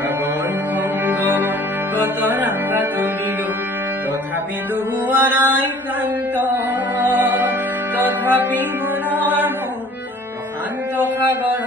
সাগর ভঙ্গ কত রাখা তুলিল, তথাপি দুয়ারাই ক্লান্ত, তথাপি মনৰ মন প্ৰশান্ত সাগৰৰ